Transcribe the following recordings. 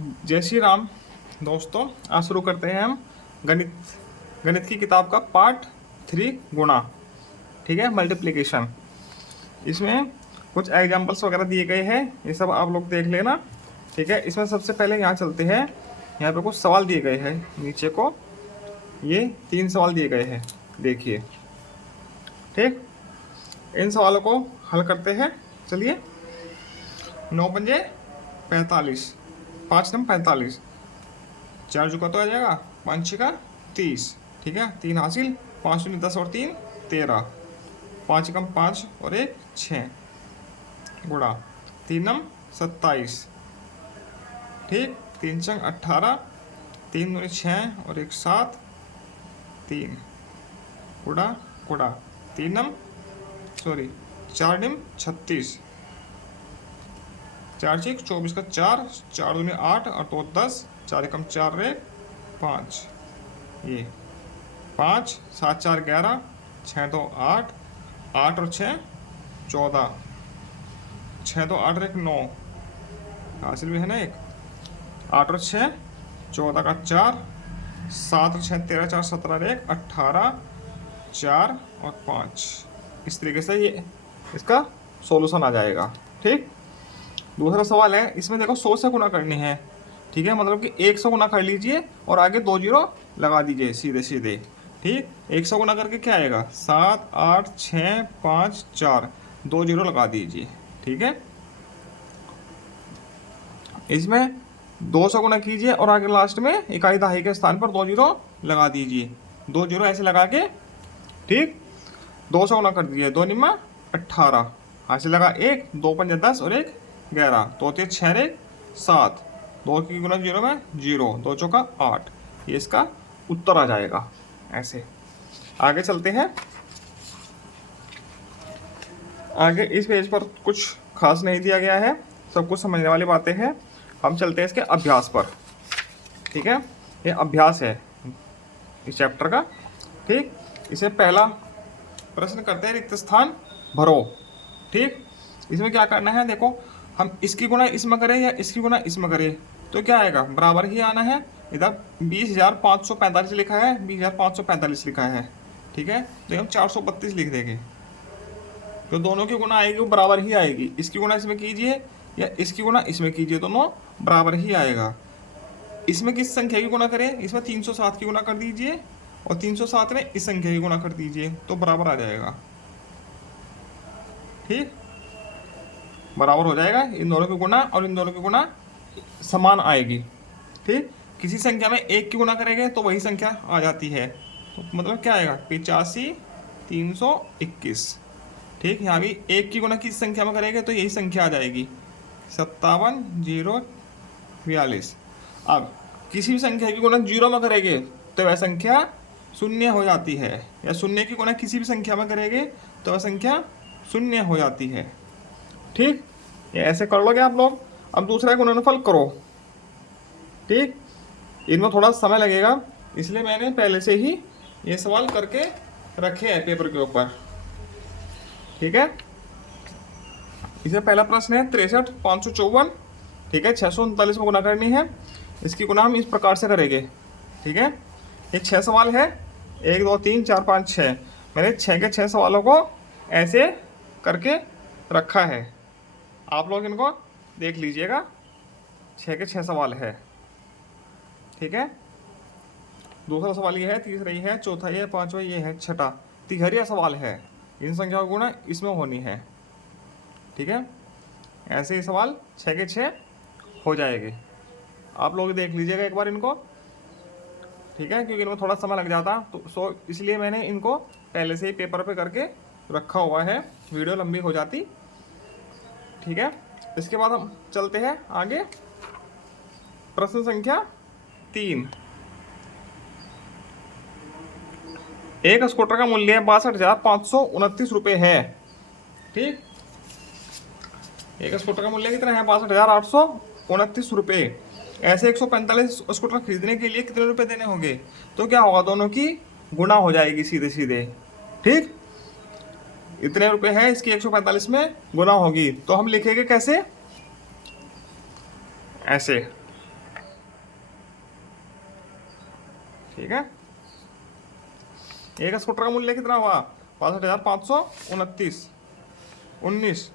जय श्री राम दोस्तों। आज शुरू करते हैं हम गणित गणित की किताब का पार्ट 3 गुणा। ठीक है, मल्टीप्लिकेशन। इसमें कुछ एग्जांपल्स वगैरह दिए गए हैं, ये सब आप लोग देख लेना। ठीक है, इसमें सबसे पहले यहाँ चलते हैं। यहाँ पे कुछ सवाल दिए गए हैं, नीचे को ये 3 सवाल दिए गए हैं, देखिए। ठीक, इन सवालों को हल करते हैं। चलिए। 9 पंजे 45, 5 नम 45, 4 जुका तो आ जाएगा, 5 छिका 30। ठीक है, 3 हासिल, 5 दूनी 10 और 3 13, 5 कम 5 और 1 6 गुणा 3 नम 27। ठीक, 3 चंग 18, 3 दूनी 6 और 1 7 3 गुणा 4 निम 36, 4 6 24 का 4, 4 दूनी 8 और 2 10, 4 एकम 4 रे 5, ये 5 7 4 11, 6 2 8, 8 और 6 14, 6 2 8 1 9, हासिल भी है ना एक, 8 और 6 14 का 4, 7 और 6 13, 4 17 1 18, 4 और 5। इस तरीके से ये इसका सॉल्यूशन आ जाएगा। ठीक, दूसरा सवाल है, इसमें देखो 100 से गुना करनी है। ठीक है, मतलब कि 100 गुना कर लीजिए और आगे 2 जीरो लगा दीजिए सीधे सीधे। ठीक, 100 गुना करके क्या आएगा, 7 8 6 5 4, 2 जीरो लगा दीजिए। ठीक है, इसमें 200 गुना कीजिए और आगे लास्ट में इकाई दहाई के स्थान पर 2 जीरो लगा दीजिए। 2 जीरो ऐसे लगा के, ठीक, 200 गुना कर दीजिए, 2 निम्मा 18, हासिल लगा 1, 2 पंजे 10 और 1 11, 2 3 6 1 7, 2 की गुना 0 में 0, 2 चौका 8। ये इसका उत्तर आ जाएगा। ऐसे आगे चलते हैं। आगे इस पेज पर कुछ खास नहीं दिया गया है, सब कुछ समझने वाली बातें हैं। हम चलते हैं इसके अभ्यास पर। ठीक है, ये अभ्यास है इस चैप्टर का। ठीक, इसे पहला प्रश्न करते हैं, रिक्त स्थान भरो। ठीक, इसमें क्या करना है, देखो हम इसकी गुणा इसमें करें या इसकी गुणा इसमें करें तो क्या आएगा, बराबर ही आना है। इधर 20,545 लिखा है, 20,545 लिखा है। ठीक है, तो हम 432 लिख देंगे, तो दोनों की गुणा आएगी वो बराबर ही आएगी। इसकी गुणा इसमें कीजिए या इसकी गुणा इसमें कीजिए, दोनों बराबर ही आएगा। इसमें किस संख्या की गुणा करें, इसमें 307 की गुणा कर दीजिए और 307 में इस संख्या की गुणा कर दीजिए, तो बराबर आ जाएगा। ठीक, बराबर हो जाएगा। इन दोनों की गुणा और इन दोनों की गुणा समान आएगी। ठीक, किसी संख्या में 1 की गुणा करेंगे तो वही संख्या आ जाती है, तो मतलब क्या आएगा, 85 321। ठीक, यहाँ भी 1 की गुणा किस संख्या में करेंगे तो यही संख्या आ जाएगी, 57 0 42। अब किसी भी संख्या की गुणा 0 में करेंगे तो वह संख्या शून्य हो जाती है, या शून्य की गुणा किसी भी संख्या में करेंगे तो वह संख्या शून्य हो जाती है। ठीक, ये ऐसे कर लोगे आप लोग। अब दूसरा गुणनफल करो। ठीक, इनमें थोड़ा समय लगेगा, इसलिए मैंने पहले से ही ये सवाल करके रखे हैं पेपर के ऊपर। ठीक है, इसे पहला प्रश्न है 63 554। ठीक है, 639 में गुणा करनी है। इसकी गुणा हम इस प्रकार से करेंगे। ठीक है, ये 6 सवाल है, 1 2 3 4 5 6। मैंने 6 के 6 सवालों को ऐसे करके रखा है, आप लोग इनको देख लीजिएगा। 6 के 6 सवाल है। ठीक है, दूसरा सवाल ये है, तीसरा ये है, चौथा ये है, पांचवा ये है, छठा तिहरिया सवाल है। इन संख्याओं की गुणा इसमें होनी है। ठीक है, ऐसे ही सवाल 6 के 6 हो जाएंगे। आप लोग देख लीजिएगा एक बार इनको। ठीक है, क्योंकि इनमें थोड़ा समय लग जाता तो इसलिए मैंने इनको पहले से ही पेपर पे करके रखा हुआ है, वीडियो लंबी हो जाती। ठीक है, इसके बाद हम चलते हैं आगे। प्रश्न संख्या 3। एक स्कूटर का मूल्य 62,529 रुपये है। ठीक, एक स्कूटर का मूल्य कितना है, 62,829 रुपये। ऐसे 145 स्कूटर खरीदने के लिए कितने रुपए देने होंगे, तो क्या होगा, दोनों की गुणा हो जाएगी सीधे सीधे। ठीक, इतने रुपए है, इसकी 145 में गुना होगी, तो हम लिखेंगे कैसे, ऐसे। ठीक है। एक स्कूटर का मूल्य कितना हुआ? 62,529,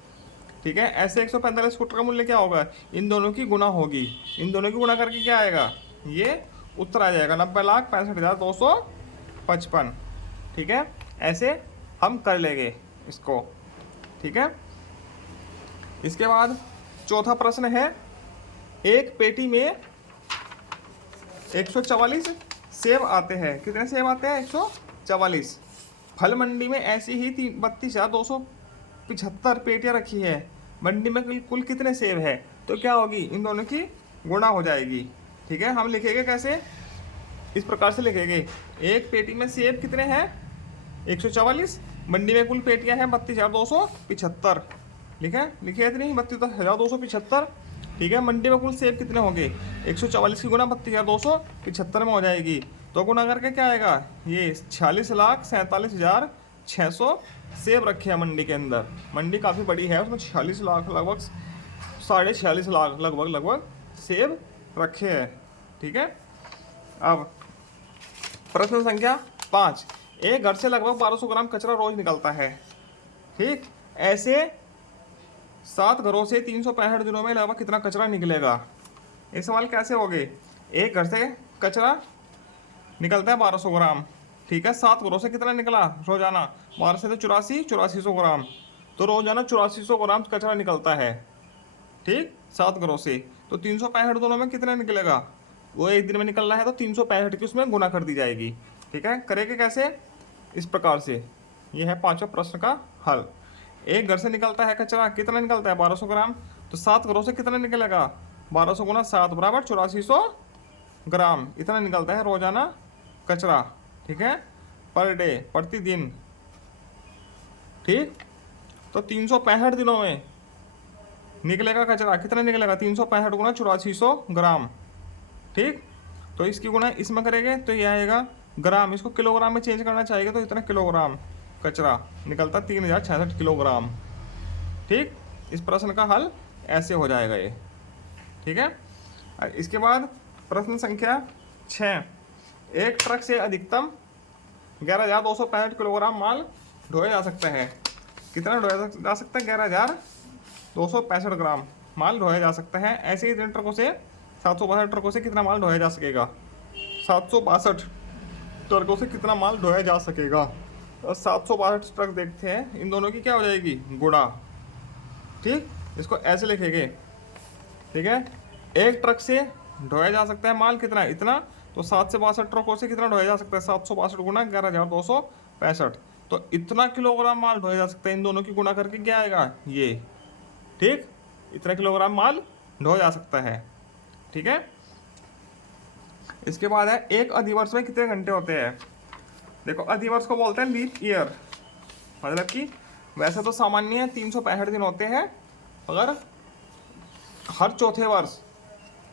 ठीक है। ऐसे 145 स्कूटर का मूल्य क्या होगा? इन दोनों की गुना होगी, इन दोनों की गुना करके क्या आएगा? ये उत्तर आ जाएगा 90,65,255, ठीक है। ऐसे हम कर लेंगे इसको, ठीक है। इसके बाद चौथा प्रश्न है, एक पेटी में 144 सेब आते हैं। कितने सेब आते हैं? 144। फल मंडी में ऐसी ही 32,275 पेटियां रखी है। मंडी में कुल कितने सेब है? तो क्या होगी? इन दोनों की गुणा हो जाएगी, ठीक है। हम लिखेंगे कैसे? इस प्रकार से लिखेंगे, एक पेटी में सेब कितने हैं? 144। मंडी में कुल पेटियां हैं 32,275, लिखे इतनी 32,275, ठीक है। मंडी में कुल सेब कितने होंगे? 144 की गुना 32,275 में हो जाएगी, तो गुना करके क्या आएगा? ये 46,47,600 सेब रखे हैं मंडी के अंदर। मंडी काफ़ी बड़ी है, उसमें 46 लाख लगभग 46.5 लाख लगभग सेब रखे हैं, ठीक है। अब प्रश्न संख्या 5, एक घर से लगभग 1200 ग्राम कचरा रोज निकलता है, ठीक। ऐसे 7 घरों से 365 दिनों में लगभग कितना कचरा निकलेगा? ये सवाल कैसे हो गए? एक घर से कचरा निकलता है 1200 ग्राम, ठीक है। 7 घरों से कितना निकला रोजाना? 12 से तो 8400 ग्राम, तो रोजाना 8400 ग्राम कचरा निकलता है, ठीक। 7 घरों से तो 365 दिनों में कितना निकलेगा? वो एक दिन में निकल रहा है तो 365 की उसमें गुना कर दी जाएगी, ठीक है। करेंगे कैसे? इस प्रकार से। ये है 5वां प्रश्न का हल। एक घर से निकलता है कचरा, कितना निकलता है? 1200 ग्राम, तो 7 घरों से कितना निकलेगा? 1200 गुना 7 बराबर 8400 ग्राम, इतना निकलता है रोजाना कचरा, ठीक है, पर डे, प्रतिदिन, ठीक। तो 365 दिनों में निकलेगा कचरा, कितना निकलेगा? 365 गुना 8400 ग्राम, ठीक। तो इसकी गुना इसमें करेंगे तो ये आएगा ग्राम, इसको किलोग्राम में चेंज करना चाहिए, तो इतना किलोग्राम कचरा निकलता 3066 किलोग्राम, ठीक। इस प्रश्न का हल ऐसे हो जाएगा ये, ठीक है। इसके बाद प्रश्न संख्या 6, एक ट्रक से अधिकतम 11,265 किलोग्राम माल ढोया जा सकता है। कितना ढोया जा सकता है? 11,265 ग्राम माल ढोया जा सकता है। ऐसे ही 3 ट्रकों से 762 ट्रकों से कितना माल ढोया जा सकेगा? 762 ट्रकों से कितना माल ढोया जा सकेगा? और 762 ट्रक देखते हैं, इन दोनों की क्या हो जाएगी? गुणा, ठीक। इसको ऐसे लिखेंगे, ठीक है। एक ट्रक से ढोया जा सकता है माल कितना? इतना, तो 762 ट्रकों से कितना ढोया जा सकता है? 762 गुना 11,265, तो इतना किलोग्राम माल ढोया जा सकता है। इन दोनों की गुणा करके क्या आएगा? ये, ठीक। इतना किलोग्राम माल ढोया जा सकता है, ठीक है। इसके बाद है, एक अधिवर्ष में कितने घंटे होते हैं? देखो, अधिवर्ष को बोलते हैं लीप ईयर, मतलब कि वैसे तो सामान्य 365 दिन होते हैं, अगर हर चौथे वर्ष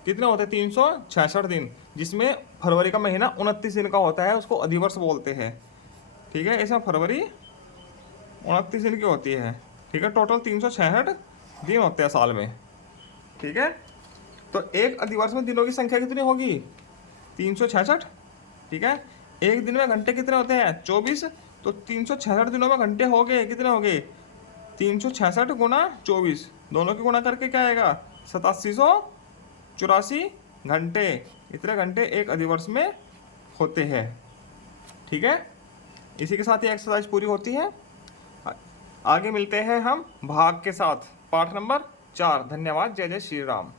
कितने होते हैं? 366 दिन, जिसमें फरवरी का महीना 29 दिन का होता है, उसको अधिवर्ष बोलते हैं, ठीक है। इसमें फरवरी 29 दिन की होती है, ठीक है। टोटल 366 दिन होते हैं साल में, ठीक है। तो एक अधिवर्ष में दिनों की संख्या कितनी होगी? 366, ठीक है। एक दिन में घंटे कितने होते हैं? 24, तो 366 दिनों में घंटे हो गए, कितने हो गए? 366 गुना 24, दोनों की गुणा करके क्या आएगा? 8784 घंटे, इतने घंटे एक अधिवर्ष में होते हैं, ठीक है। इसी के साथ ये एक्सरसाइज पूरी होती है। आगे मिलते हैं हम भाग के साथ, पाठ नंबर 4। धन्यवाद। जय जय श्री राम।